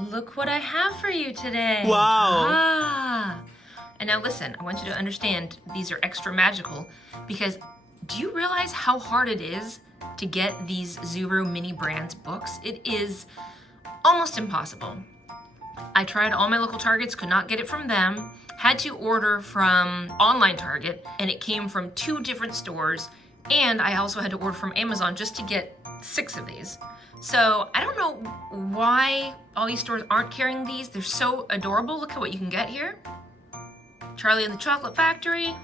Look what I have for you today. Wow. And now listen, I want you to understand these are extra magical because do you realize how hard it is to get these Zuru Mini Brands books? It is almost impossible. I tried all my local Targets, could not get it from them, had to order from online Target, and it came from 2 different stores, and I also had to order from Amazon just to get 6 of these. So I don't know why all these stores aren't carrying these. They're so adorable. Look at what you can get here. Charlie and the Chocolate Factory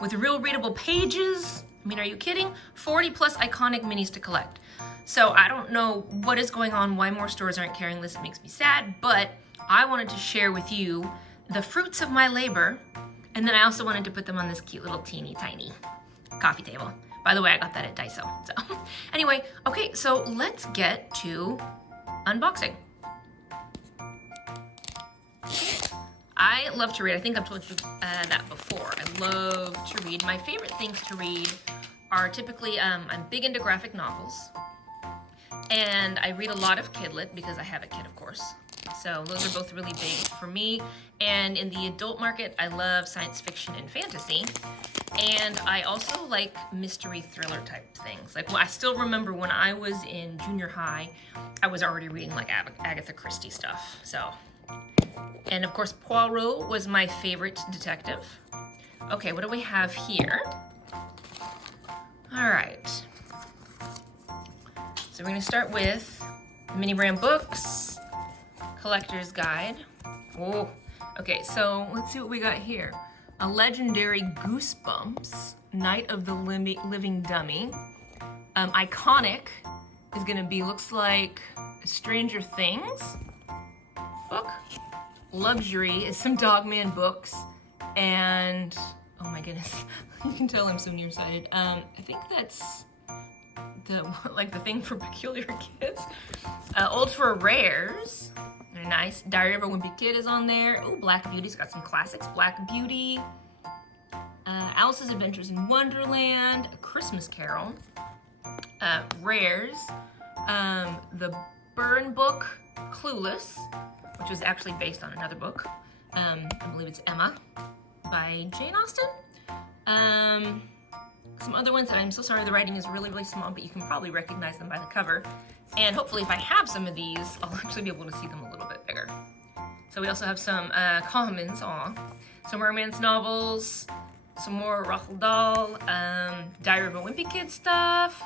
with real readable pages. I mean, are you kidding? 40 plus iconic minis to collect. So I don't know what is going on, why more stores aren't carrying this. It makes me sad, but I wanted to share with you the fruits of my labor. And then I also wanted to put them on this cute little teeny tiny coffee table. By the way, I got that at Daiso. So anyway, okay, so let's get to unboxing. I love to read. I think I've told you that before. I love to read. My favorite things to read are typically, I'm big into graphic novels. And I read a lot of kidlit because I have a kid, of course. So those are both really big for me. And in the adult market, I love science fiction and fantasy. And I also like mystery thriller type things. Like, well, I still remember when I was in junior high, I was already reading like Agatha Christie stuff. So, and of course, Poirot was my favorite detective. Okay, what do we have here? All right. So we're gonna start with Mini Brand Books, Collector's Guide. Oh, okay, so let's see what we got here. A legendary Goosebumps, Night of the Living Dummy. Iconic is gonna be, looks like Stranger Things book. Luxury is some Dogman books. And, oh my goodness, you can tell I'm so nearsighted. I think that's the thing for peculiar kids. Old for Rares. Very nice. Diary of a Wimpy Kid is on there. Oh, Black Beauty's got some classics. Black Beauty. Alice's Adventures in Wonderland. A Christmas Carol. Rares. The Byrne book, Clueless, which was actually based on another book. I believe it's Emma by Jane Austen. Some other ones that I'm so sorry the writing is really, really small, but you can probably recognize them by the cover. And hopefully if I have some of these, I'll actually be able to see them a little bit bigger. So we also have some commons, some romance novels, some more Roald Dahl, Diary of a Wimpy Kid stuff,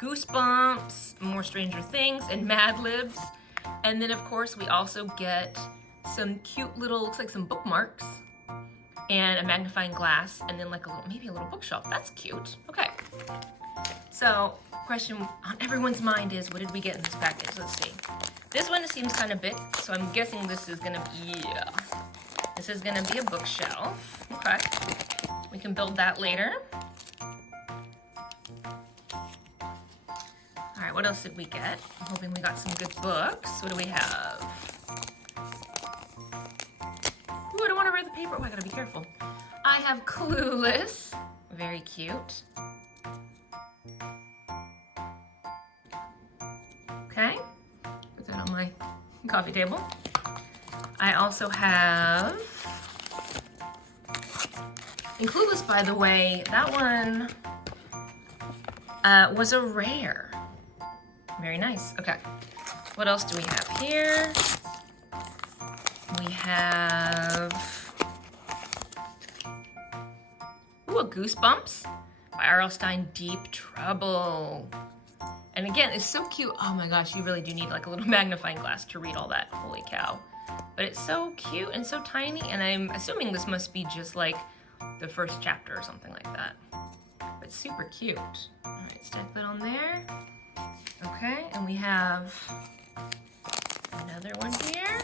Goosebumps, more Stranger Things, and Mad Libs. And then of course we also get some cute little, looks like some bookmarks, and a magnifying glass, and then like maybe a little bookshelf. That's cute. Okay. So, question on everyone's mind is, what did we get in this package? Let's see. This one seems kind of big, so I'm guessing this is gonna be, this is gonna be a bookshelf. Okay. We can build that later. All right, what else did we get? I'm hoping we got some good books. What do we have? Ooh, I don't want to read the paper. Oh, I gotta be careful. I have Clueless. Very cute. Okay. Put that on my coffee table. I also have... And Clueless, by the way, that one was a rare. Very nice. Okay. What else do we have here? We have... Ooh, a Goosebumps by R.L. Stine, Deep Trouble. And again, it's so cute. Oh my gosh, you really do need like a little magnifying glass to read all that. Holy cow. But it's so cute and so tiny, and I'm assuming this must be just like the first chapter or something like that. But super cute. All right, stick that on there. Okay, and we have another one here.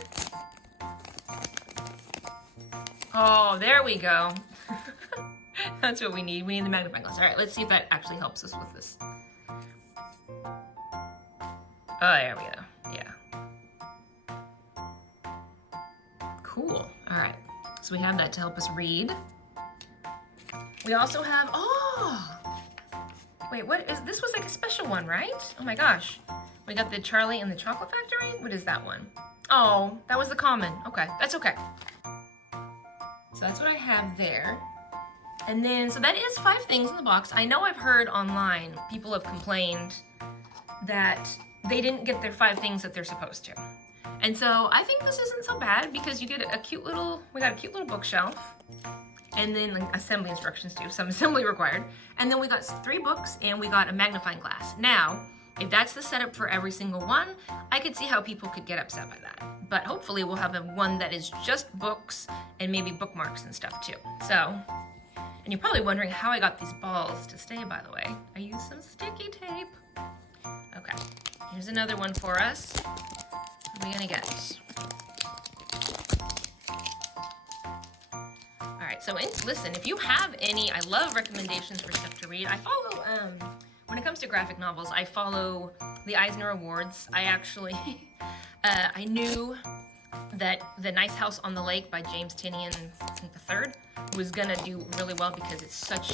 Oh, there we go. That's what we need. We need the magnifying glass. All right, let's see if that actually helps us with this. Oh, there we go. Yeah. Cool. All right. So we have that to help us read. We also have, oh! Wait, what is, this was like a special one, right? Oh my gosh. We got the Charlie and the Chocolate Factory? What is that one? Oh, that was the common. Okay, that's okay. So that's what I have there. And then, so that is 5 things in the box. I know I've heard online, people have complained that they didn't get their 5 things that they're supposed to. And so I think this isn't so bad because you get a cute little, we got a cute little bookshelf. And then like, assembly instructions too, some assembly required. And then we got 3 books and we got a magnifying glass. Now, if that's the setup for every single one, I could see how people could get upset by that. But hopefully we'll have one that is just books and maybe bookmarks and stuff too. So, and you're probably wondering how I got these balls to stay, by the way. I used some sticky tape. Okay, here's another one for us. What are we gonna get? All right, so listen, if you have any, I love recommendations for stuff to read. I follow, when it comes to graphic novels, I follow the Eisner Awards. I actually, I knew that The Nice House on the Lake by James Tinian III was gonna do really well because it's such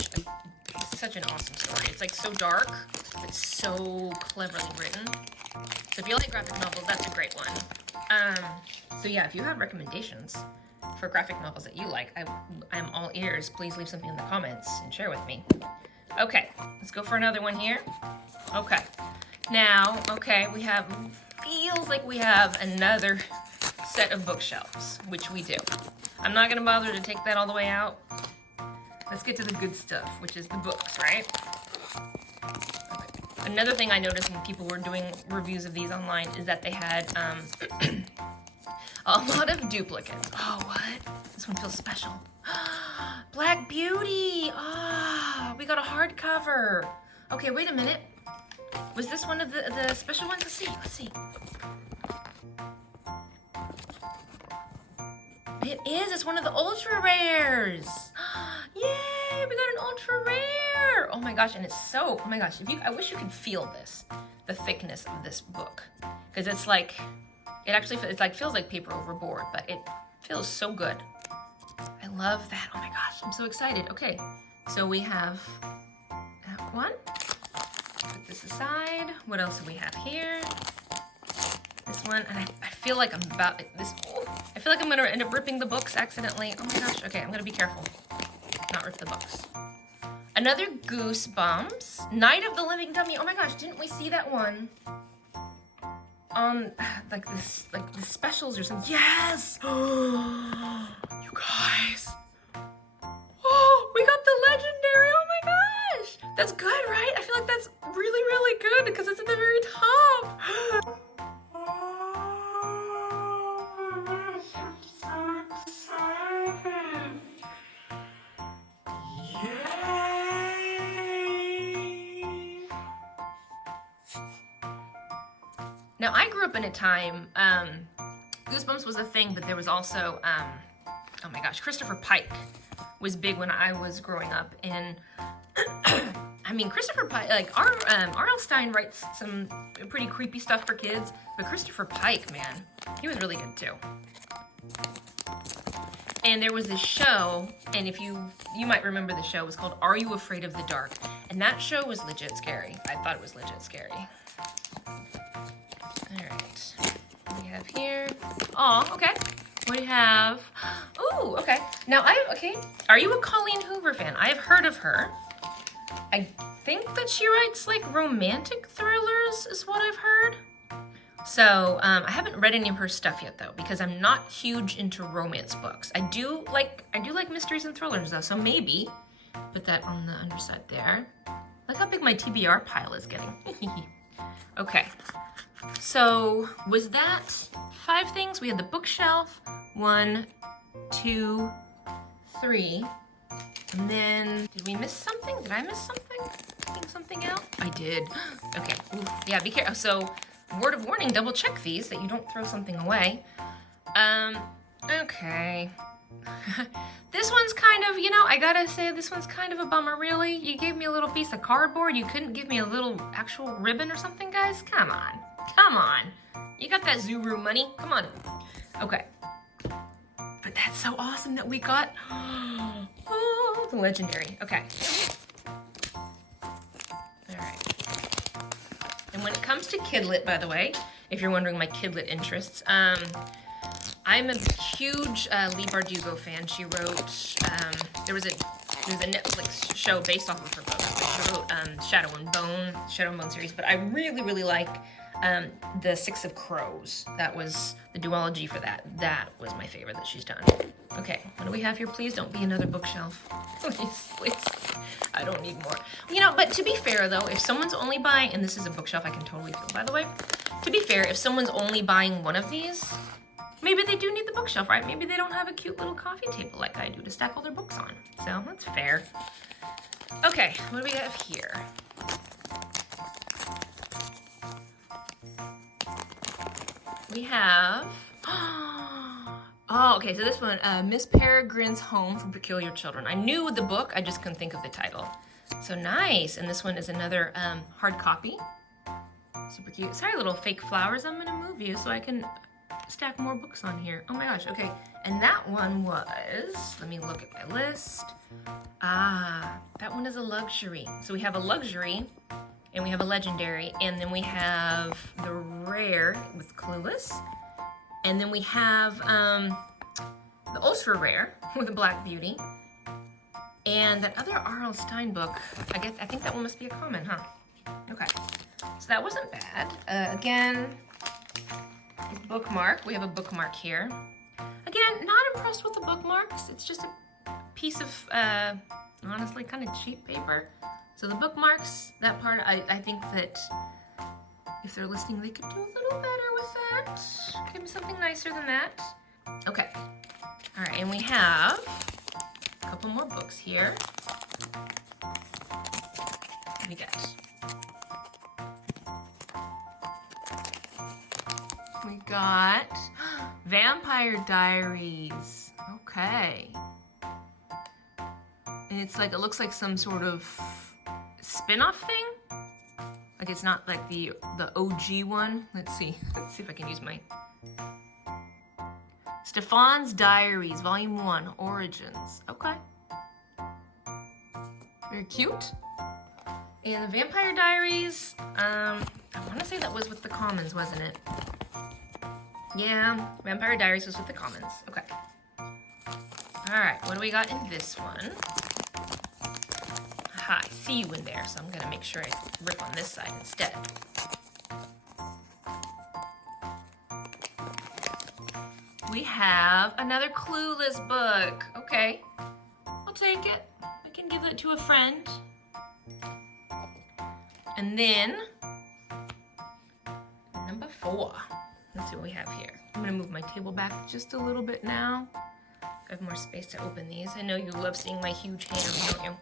an awesome story. It's like so dark, but so cleverly written. So if you like graphic novels, that's a great one. So yeah, if you have recommendations for graphic novels that you like, I'm all ears. Please leave something in the comments and share with me. Okay, let's go for another one here. Okay, now, okay, we have, feels like we have another set of bookshelves, which we do. I'm not gonna bother to take that all the way out. Let's get to the good stuff, which is the books, right? Okay. Another thing I noticed when people were doing reviews of these online is that they had a lot of duplicates. Oh, what? This one feels special. Black Beauty! Ah, we got a hardcover. Okay, wait a minute. Was this one of the special ones? Let's see. It is, it's one of the ultra rares. Yay, we got an ultra rare. Oh my gosh, and it's so, oh my gosh, I wish you could feel this, the thickness of this book. Because it's like, it actually, feels like paper over board, but it feels so good. I love that, oh my gosh, I'm so excited. Okay, so we have that one. Put this aside. What else do we have here? This one, and I feel like I'm about, I feel like I'm gonna end up ripping the books accidentally. Oh my gosh, okay, I'm gonna be careful. Not rip the books. Another Goosebumps. Night of the Living Dummy. Oh my gosh, didn't we see that one? On, like the specials or something. Yes! You guys. Oh, we got the legendary, oh my gosh! That's good, right? I feel like that's really, really good because it's at the very top. Now, I grew up in a time, Goosebumps was a thing, but there was also, oh my gosh, Christopher Pike was big when I was growing up. And, I mean, Christopher Pike, like, R.L. Stine writes some pretty creepy stuff for kids, but Christopher Pike, man, he was really good too. And there was this show, and if you might remember the show, it was called Are You Afraid of the Dark? And that show was legit scary. I thought it was legit scary. Alright, what do we have here? Oh, okay. We have, ooh, okay. Now are you a Colleen Hoover fan? I have heard of her. I think that she writes like romantic thrillers is what I've heard. So, I haven't read any of her stuff yet though, because I'm not huge into romance books. I do like mysteries and thrillers though, so maybe put that on the underside there. Look how big my TBR pile is getting. Okay. So, was that 5 things? We had the bookshelf, 1, 2, 3, and then, did we miss something? Did I miss something? Taking something out? I did. Okay, ooh, yeah, be careful. So, word of warning, double check these, that you don't throw something away. Okay. This one's kind of, I gotta say, this one's kind of a bummer, really. You gave me a little piece of cardboard, you couldn't give me a little actual ribbon or something, guys? Come on. Come on. You got that Zuru money. Come on. Okay. But that's so awesome that we got, oh, the legendary. Okay. All right. And when it comes to Kidlit, by the way, if you're wondering my Kidlit interests, I'm a huge Leigh Bardugo fan. She wrote, there was a Netflix show based off of her book. She wrote Shadow and Bone series, but I really, really like the Six of Crows. That was the duology for that. That was my favorite that she's done. Okay, what do we have here? Please don't be another bookshelf. Please, please. I don't need more. You know, but to be fair though, if someone's only buying, and this is a bookshelf I can totally feel, by the way. To be fair, if someone's only buying one of these, maybe they do need the bookshelf, right? Maybe they don't have a cute little coffee table like I do to stack all their books on. So that's fair. Okay, what do we have here? We have, oh, okay, so this one, Miss Peregrine's Home for Peculiar Children. I knew the book, I just couldn't think of the title. So nice, and this one is another hard copy. Super cute. Sorry, little fake flowers, I'm gonna move you so I can stack more books on here. Oh my gosh, okay. And that one was, let me look at my list. Ah, that one is a luxury. So we have a luxury, and we have a legendary, and then we have the rare with Clueless, and then we have the ultra rare with a Black Beauty, and that other R.L. Stine book. I think that one must be a common, huh? Okay, so that wasn't bad. Again, bookmark. We have a bookmark here. Again, not impressed with the bookmarks. It's just a piece of honestly kind of cheap paper. So the bookmarks, that part, I think that if they're listening, they could do a little better with that. Give me something nicer than that. Okay. All right, and we have a couple more books here. What do we got? We got Vampire Diaries. Okay. And it's like, it looks like some sort of spin-off thing. Like it's not like the OG one. Let's see if I can use my Stefan's Diaries, Volume 1, Origins. Okay. Very cute. And the Vampire Diaries, I want to say that was with the Commons, wasn't it? Yeah, Vampire Diaries was with the Commons. Okay. All right, what do we got in this one? Aha, I see you in there, so I'm gonna make sure I rip on this side instead. We have another Clueless book. Okay, I'll take it. I can give it to a friend. And then, number 4. Let's see what we have here. I'm gonna move my table back just a little bit now. I have more space to open these. I know you love seeing my huge hands, don't you?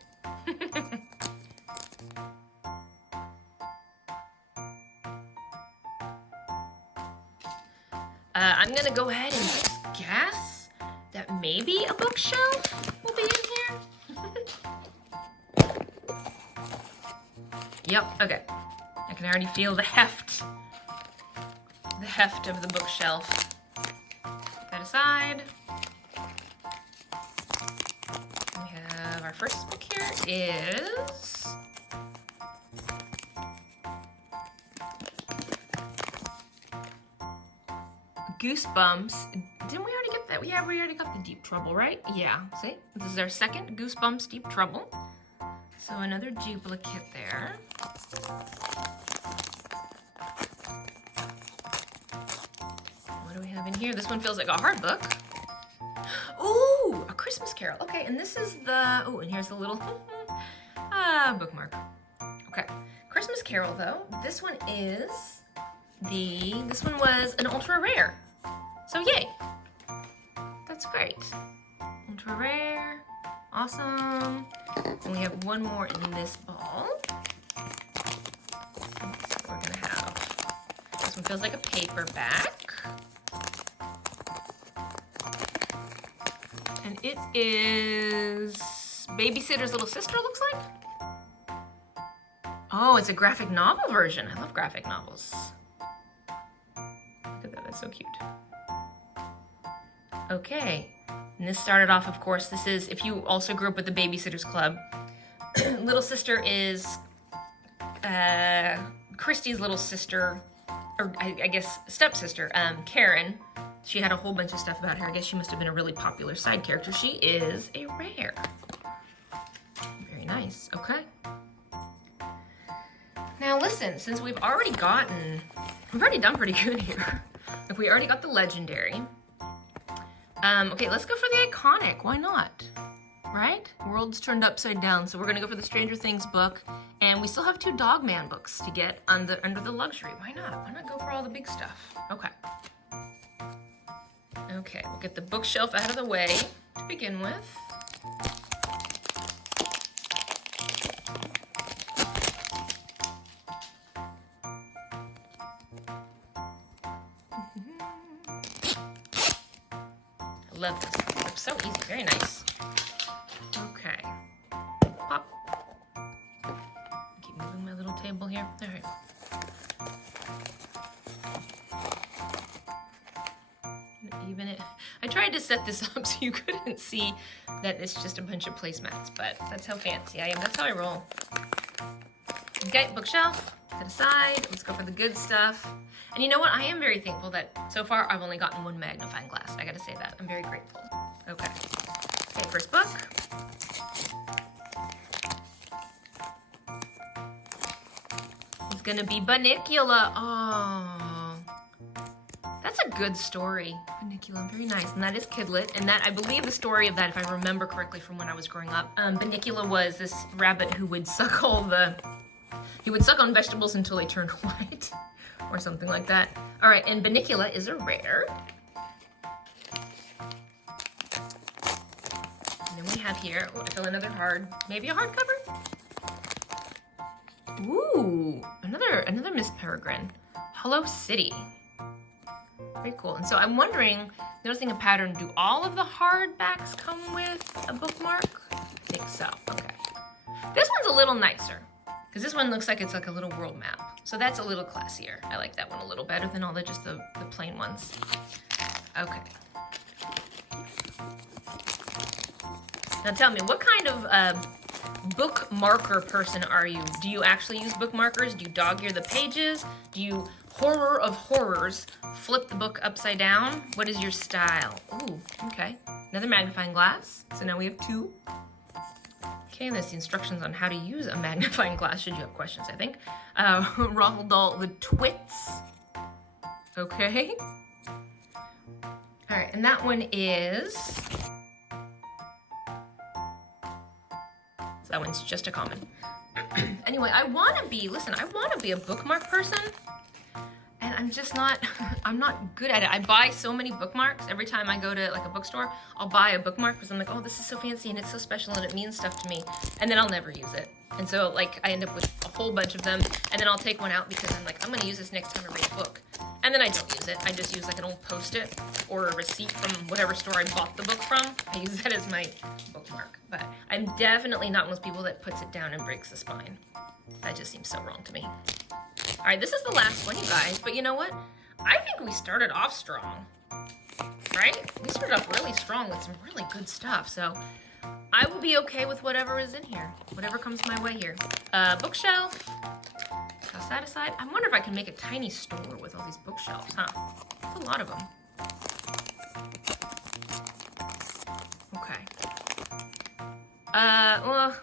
I'm gonna go ahead and just guess that maybe a bookshelf will be in here. Yep, okay. I can already feel the heft. The heft of the bookshelf. Put that aside. We have our first book here is Goosebumps. Didn't we already get that? Yeah, we already got the Deep Trouble, right? Yeah, see? This is our second Goosebumps Deep Trouble. So another duplicate there. What do we have in here? This one feels like a hard book. Ooh, A Christmas Carol. Okay, and this is the, oh, and here's the little bookmark. Okay, Christmas Carol though. This one is this one was an ultra rare. So yay. That's great. Ultra rare, awesome. And we have one more in this ball. So we're gonna have, this one feels like a paperback. And it is Babysitter's Little Sister, looks like. Oh, it's a graphic novel version. I love graphic novels. Look at that, that's so cute. Okay, and this started off, of course, this is, if you also grew up with the Babysitters Club, Little Sister is Christy's little sister, or I guess stepsister, Karen, she had a whole bunch of stuff about her. I guess she must have been a really popular side character. She is a rare. Very nice. Okay. Now listen, since we've already done pretty good here. If we already got the legendary, okay, let's go for the iconic. Why not? Right? World's turned upside down, so we're gonna go for the Stranger Things book, and we still have 2 Dogman books to get under the luxury. Why not? Why not go for all the big stuff? Okay. Okay, we'll get the bookshelf out of the way to begin with. I love this. It's so easy, very nice. Okay. Pop. Keep moving my little table here. All right. Even it. I tried to set this up so you couldn't see that it's just a bunch of placemats, but that's how fancy I am. That's how I roll. Okay, bookshelf. Set aside. Let's go for the good stuff. And you know what? I am very thankful that so far I've only gotten 1 magnifying glass. I gotta say that. I'm very grateful. Okay. Okay, first book. It's gonna be Bunnicula. Oh. That's a good story. Bunnicula, very nice. And that is Kidlet. And that, I believe the story of that, if I remember correctly from when I was growing up, Bunnicula was this rabbit who would suck he would suck on vegetables until they turned white. Or something like that. All right, and Bunnicula is a rare. And then we have here, oh, I feel another maybe a hardcover? Ooh, another Miss Peregrine. Hollow City. Very cool. And so I'm wondering, noticing a pattern, do all of the hardbacks come with a bookmark? I think so, okay. This one's a little nicer. Because this one looks like it's like a little world map. So that's a little classier. I like that one a little better than all the plain ones. Okay. Now tell me, what kind of bookmarker person are you? Do you actually use bookmarkers? Do you dog-ear the pages? Do you, horror of horrors, flip the book upside down? What is your style? Ooh, okay. Another magnifying glass. So now we have 2. Okay, there's the instructions on how to use a magnifying glass, should you have questions, I think. Roald Dahl, The Twits. Okay. All right, and that one is... So that one's just a common. Anyway, I want to be a bookmark person. And I'm just not, I'm not good at it. I buy so many bookmarks. Every time I go to like a bookstore, I'll buy a bookmark because I'm like, oh, this is so fancy and it's so special and it means stuff to me. And then I'll never use it. And so like I end up with a whole bunch of them and then I'll take one out because I'm like, I'm gonna use this next time I read a book. And then I don't use it. I just use like an old Post-it or a receipt from whatever store I bought the book from. I use that as my bookmark. But I'm definitely not one of those people that puts it down and breaks the spine. That just seems so wrong to me. All right, this is the last one, you guys, but you know what? I think we started off strong, right? We started off really strong with some really good stuff, so I will be okay with whatever is in here, whatever comes my way here. Bookshelf, toss that aside. I wonder if I can make a tiny store with all these bookshelves, huh? That's a lot of them. Okay. Well,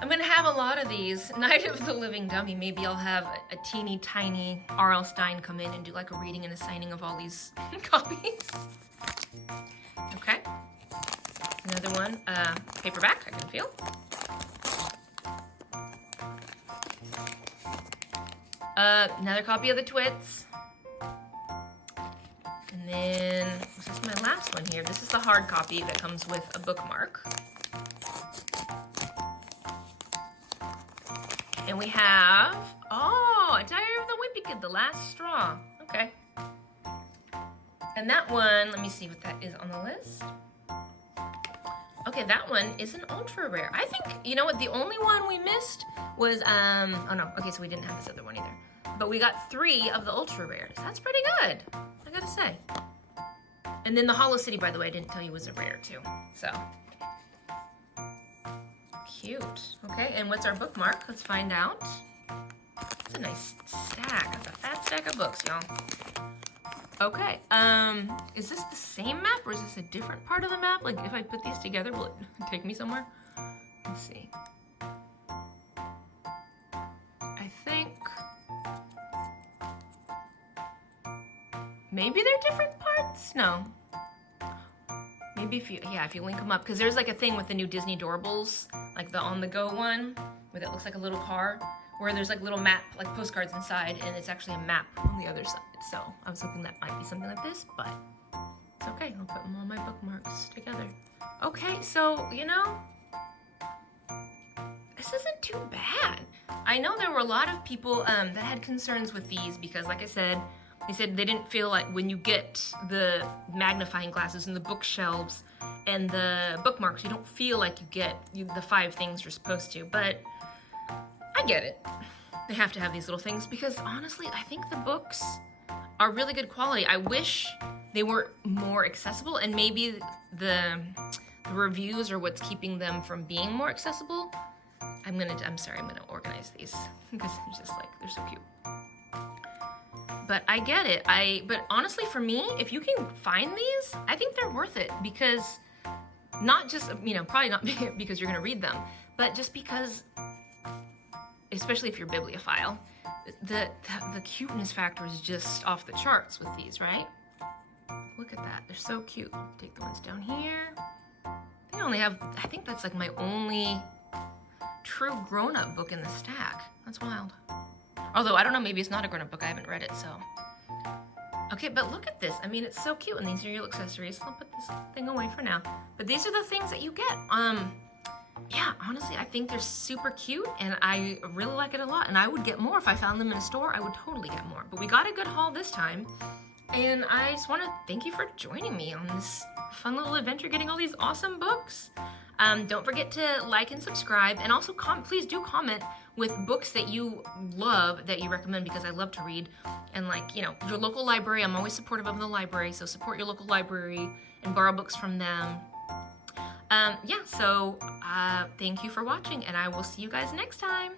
I'm gonna have a lot of these. Night of the Living Dummy, maybe I'll have a teeny tiny R.L. Stine come in and do like a reading and a signing of all these copies. Okay. Another one, paperback, I can feel. Another copy of The Twits. And then, this is my last one here. This is the hard copy that comes with a bookmark. And we have, oh, A Diary of the Wimpy Kid, The Last Straw. Okay. And that one, let me see what that is on the list. Okay, that one is an ultra rare. I think, you know what, the only one we missed was, oh no, okay, so we didn't have this other one either. But we got 3 of the ultra rares. That's pretty good, I gotta say. And then the Hollow City, by the way, I didn't tell you was a rare too, so. Cute. Okay, and what's our bookmark? Let's find out. It's a nice stack. That's a fat stack of books, y'all. Okay, is this the same map or is this a different part of the map? Like if I put these together, will it take me somewhere? Let's see. I think maybe they're different parts? No. Maybe if you link them up, because there's like a thing with the new Disney Doorables, like the on-the-go one, where it looks like a little car, where there's like little map, like postcards inside, and it's actually a map on the other side. So I was hoping that might be something like this, but it's okay. I'll put all my bookmarks together. Okay, so, you know, this isn't too bad. I know there were a lot of people that had concerns with these because, like I said, they said they didn't feel like when you get the magnifying glasses and the bookshelves and the bookmarks, you don't feel like you get the 5 things you're supposed to, but I get it. They have to have these little things because honestly, I think the books are really good quality. I wish they were more accessible, and maybe the reviews are what's keeping them from being more accessible. I'm gonna organize these because they're just like, they're so cute. But I get it. But honestly, for me, if you can find these, I think they're worth it because not just, you know, probably not because you're gonna read them, but just because, especially if you're a bibliophile, the cuteness factor is just off the charts with these, right? Look at that, they're so cute. Take the ones down here. They only have, I think that's like my only true grown-up book in the stack. That's wild. Although, I don't know, maybe it's not a grown-up book, I haven't read it, so. Okay, but look at this. I mean, it's so cute, and these are your accessories. I'll put this thing away for now. But these are the things that you get. Yeah, honestly, I think they're super cute, and I really like it a lot. And I would get more if I found them in a store. I would totally get more. But we got a good haul this time. And I just want to thank you for joining me on this fun little adventure, getting all these awesome books. Don't forget to like and subscribe, and also please do comment with books that you love, that you recommend, because I love to read. And like, you know, your local library, I'm always supportive of the library, so support your local library and borrow books from them. Yeah, so thank you for watching, and I will see you guys next time.